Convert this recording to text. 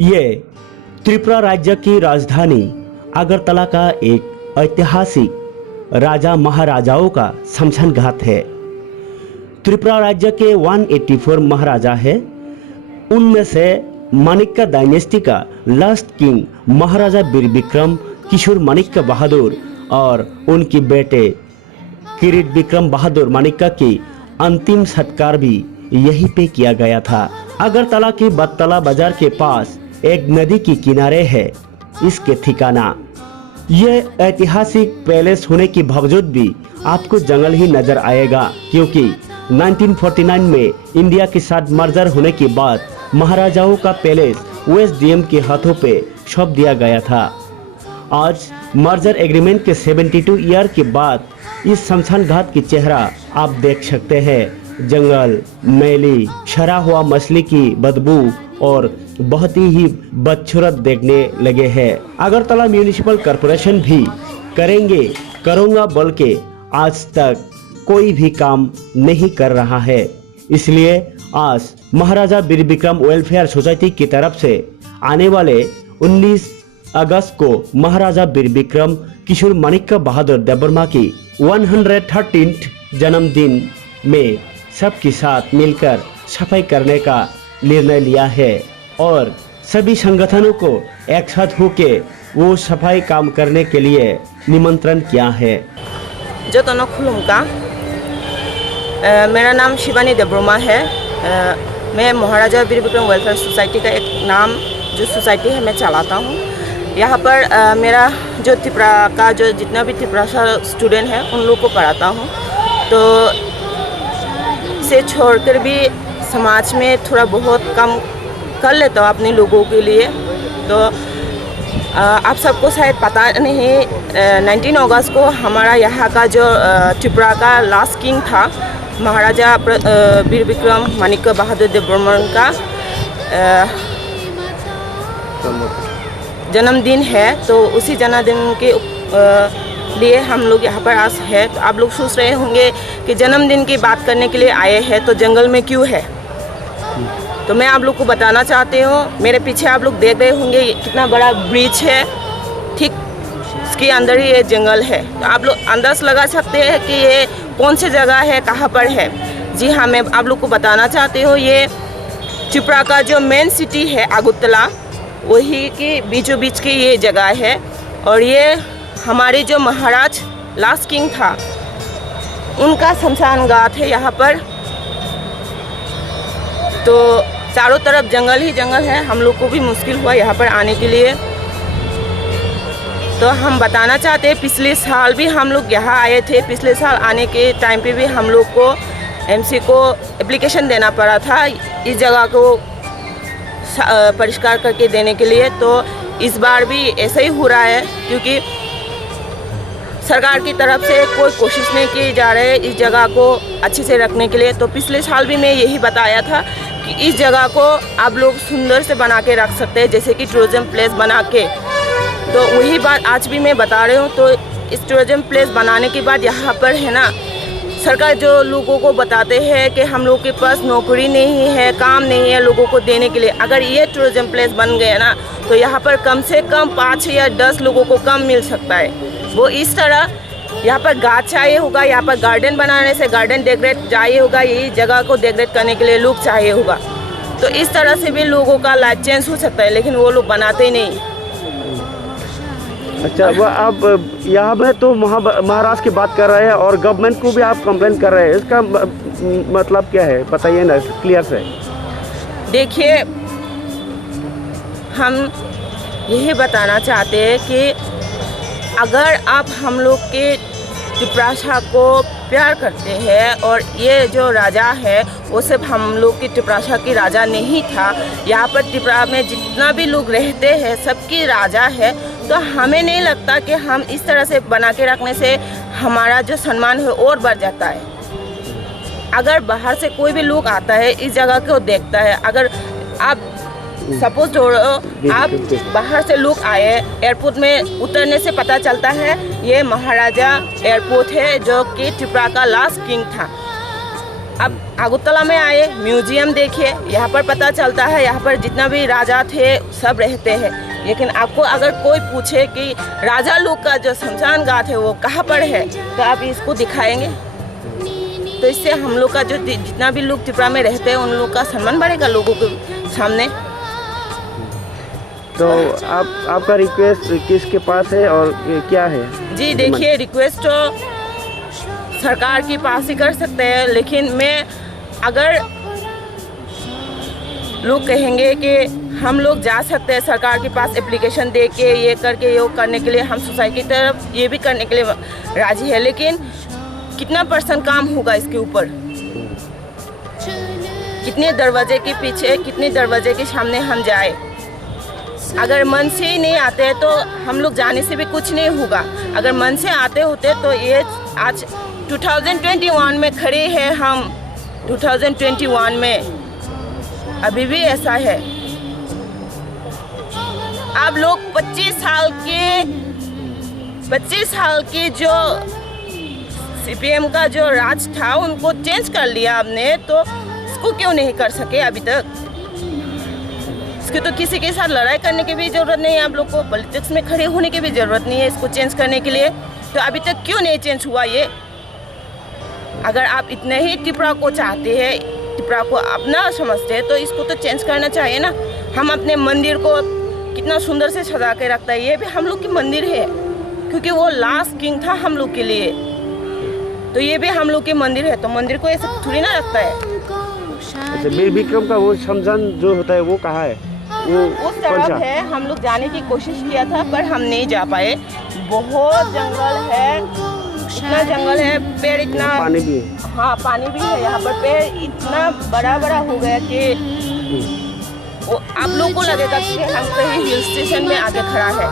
ये त्रिपुरा राज्य की राजधानी अगरतला का एक ऐतिहासिक राजा महाराजाओं का शमशान घाट है। त्रिपुरा राज्य के 184 महाराजा है। उनमें से माणिक्य डायनेस्टी का लास्ट किंग महाराजा वीर विक्रम किशोर माणिक्य बहादुर और उनकी बेटे किरीट विक्रम बहादुर माणिक्य की अंतिम संस्कार भी यहीं पे किया गया था। अगरतला की बत्तला बाजार के पास एक नदी के किनारे है इसके ठिकाना। यह ऐतिहासिक पैलेस होने के बावजूद भी आपको जंगल ही नजर आएगा, क्योंकि 1949 में इंडिया के साथ मर्जर होने के बाद महाराजाओं का पैलेस OSDM के हाथों पे सौंप दिया गया था। आज मर्जर एग्रीमेंट के 72 ईयर के बाद इस शमशान घाट की चेहरा आप देख सकते हैं। जंगल, मैली, सड़ा हुआ मछली की बदबू और बहुत ही बदसूरत देखने लगे हैं। अगरतला म्यूनिसिपल कॉर्पोरेशन भी करूंगा बोल के आज तक कोई भी काम नहीं कर रहा है। इसलिए आज महाराजा वीर विक्रम वेलफेयर सोसाइटी की तरफ से आने वाले 19 अगस्त को महाराजा वीर विक्रम किशोर माणिक्य बहादुर देववर्मा की 113th जन्मदिन में सबके साथ मिलकर सफाई करने का निर्णय लिया है और सभी संगठनों को एक साथ होके वो सफाई काम करने के लिए निमंत्रण किया है। जो दोनों खुलूंगा, मेरा नाम शिवानी देववर्मा है। मैं महाराजा वीर विक्रम वेलफेयर सोसाइटी का एक नाम जो सोसाइटी है मैं चलाता हूँ। यहाँ पर मेरा जो त्रिपुरा का जो जितना भी त्रिपुरा स्टूडेंट है उन लोग को पढ़ाता हूँ। तो से छोड़कर भी समाज में थोड़ा बहुत कम कर लेता हूँ अपने लोगों के लिए। तो आप सबको शायद पता नहीं, 19 अगस्त को हमारा यहाँ का जो त्रिपुरा का लास्ट किंग था महाराजा वीर विक्रम माणिक्य बहादुर देववर्मा का जन्मदिन है। तो उसी जन्मदिन के लिए हम लोग यहाँ पर आज है। तो आप लोग सोच रहे होंगे कि जन्मदिन की बात करने के लिए आए हैं तो जंगल में क्यों है। तो मैं आप लोग को बताना चाहती हूँ, मेरे पीछे आप लोग देख रहे होंगे कितना बड़ा ब्रिज है, ठीक इसके अंदर ही ये जंगल है। तो आप लोग अंदाज लगा सकते हैं कि ये कौन सी जगह है, कहाँ पर है। जी हाँ, मैं आप लोग को बताना चाहती हूँ ये त्रिपुरा का जो मेन सिटी है अगरतला, वही के बीचों बीच की ये जगह है। और ये हमारे जो महाराज लास्ट किंग था उनका शमशान घाट है यहाँ पर। तो चारों तरफ जंगल ही जंगल है, हम लोग को भी मुश्किल हुआ यहाँ पर आने के लिए। तो हम बताना चाहते हैं पिछले साल भी हम लोग यहाँ आए थे। पिछले साल आने के टाइम पे भी हम लोग को MC को एप्लीकेशन देना पड़ा था इस जगह को परिष्कार करके देने के लिए। तो इस बार भी ऐसा ही हो रहा है, क्योंकि सरकार की तरफ से कोई कोशिश नहीं की जा रही है इस जगह को अच्छे से रखने के लिए। तो पिछले साल भी मैं यही बताया था कि इस जगह को आप लोग सुंदर से बना के रख सकते हैं, जैसे कि टूरिज्म प्लेस बना के। तो वही बात आज भी मैं बता रही हूँ। तो इस टूरिज्म प्लेस बनाने के बाद यहाँ पर है ना, सरकार जो लोगों को बताते हैं कि हम लोग के पास नौकरी नहीं है, काम नहीं है लोगों को देने के लिए। अगर ये टूरिज्म प्लेस बन गया ना तो यहाँ पर कम से कम 5 या 10 लोगों को कम मिल सकता है। वो इस तरह यहाँ पर गाछ चाहिए होगा, यहाँ पर गार्डन बनाने से गार्डन डेकोरेट चाहिए होगा, यही जगह को डेकोरेट करने के लिए लोग चाहिए होगा। तो इस तरह से भी लोगों का लाइफ चेंज हो सकता है, लेकिन वो लोग बनाते ही नहीं। अच्छा, वो आप यहाँ में तो महाराष्ट्र की बात कर रहे हैं और गवर्नमेंट को भी आप कंप्लेन कर रहे हैं, इसका मतलब क्या है बताइए ना क्लियर से। देखिए, हम यही बताना चाहते हैं कि अगर आप हम लोग के त्रिपुरा को प्यार करते हैं और ये जो राजा है वो सिर्फ हम लोग की त्रिपुरा की राजा नहीं था, यहाँ पर त्रिपुरा में जितना भी लोग रहते हैं सबकी राजा है। तो हमें नहीं लगता कि हम इस तरह से बना के रखने से हमारा जो सम्मान है और बढ़ जाता है। अगर बाहर से कोई भी लोग आता है इस जगह को देखता है, अगर आप सपोज जोड़ो आप बाहर से लोग आए, एयरपोर्ट में उतरने से पता चलता है ये महाराजा एयरपोर्ट है जो कि त्रिपुरा का लास्ट किंग था। अब अगरतला में आए, म्यूजियम देखिए, यहाँ पर पता चलता है यहाँ पर जितना भी राजा थे सब रहते हैं। लेकिन आपको अगर कोई पूछे कि राजा लोग का जो शमशान घाट है वो कहाँ पर है, तो आप इसको दिखाएंगे, तो इससे हम लोग का जो जितना भी लोग त्रिपुरा में रहते हैं उन लोग का सम्मान बढ़ेगा लोगों के सामने। तो आपका रिक्वेस्ट किसके पास है और क्या है? जी देखिए, रिक्वेस्ट तो सरकार के पास ही कर सकते हैं, लेकिन मैं अगर लोग कहेंगे कि हम लोग जा सकते हैं सरकार के पास एप्लीकेशन दे के ये करके ये करने के लिए, हम सोसाइटी की तरफ ये भी करने के लिए राजी है, लेकिन कितना % काम होगा इसके ऊपर? कितने दरवाजे के पीछे, कितने दरवाजे के सामने हम जाए? अगर मन से ही नहीं आते हैं तो हम लोग जाने से भी कुछ नहीं होगा। अगर मन से आते होते तो ये आज 2021 में खड़े हैं हम, 2021 में अभी भी ऐसा है। आप लोग 25 साल के जो CPM का जो राज था उनको चेंज कर लिया आपने, तो इसको क्यों नहीं कर सके अभी तक? इसकी तो किसी के साथ लड़ाई करने की भी ज़रूरत नहीं है, आप लोग को पॉलिटिक्स में खड़े होने की भी ज़रूरत नहीं है इसको चेंज करने के लिए। तो अभी तक क्यों नहीं चेंज हुआ ये? अगर आप इतने ही त्रिपुरा को चाहते हैं, त्रिपुरा को अपना समझते हैं, तो इसको तो चेंज करना चाहिए ना। हम अपने मंदिर को कितना सुंदर से सजा के रखता है, ये भी हम लोग की मंदिर है, क्योंकि वो लास्ट किंग था हम लोग के लिए, तो ये भी हम लोग के मंदिर है, तो मंदिर को ऐसे थोड़ी ना रखता है। अच्छा, वीर विक्रम का वो शमशान जो होता है वो कहाँ है? वो उस तरफ है, हम लोग जाने की कोशिश किया था पर हम नहीं जा पाए। बहुत जंगल है, इतना जंगल है, पेड़ इतना, पानी भी है। हाँ पानी भी है यहाँ पर, पेड़ इतना बड़ा बड़ा हो गया कि वो आप लोग को लगेगा कि हम कहीं हिल स्टेशन में आके खड़ा है।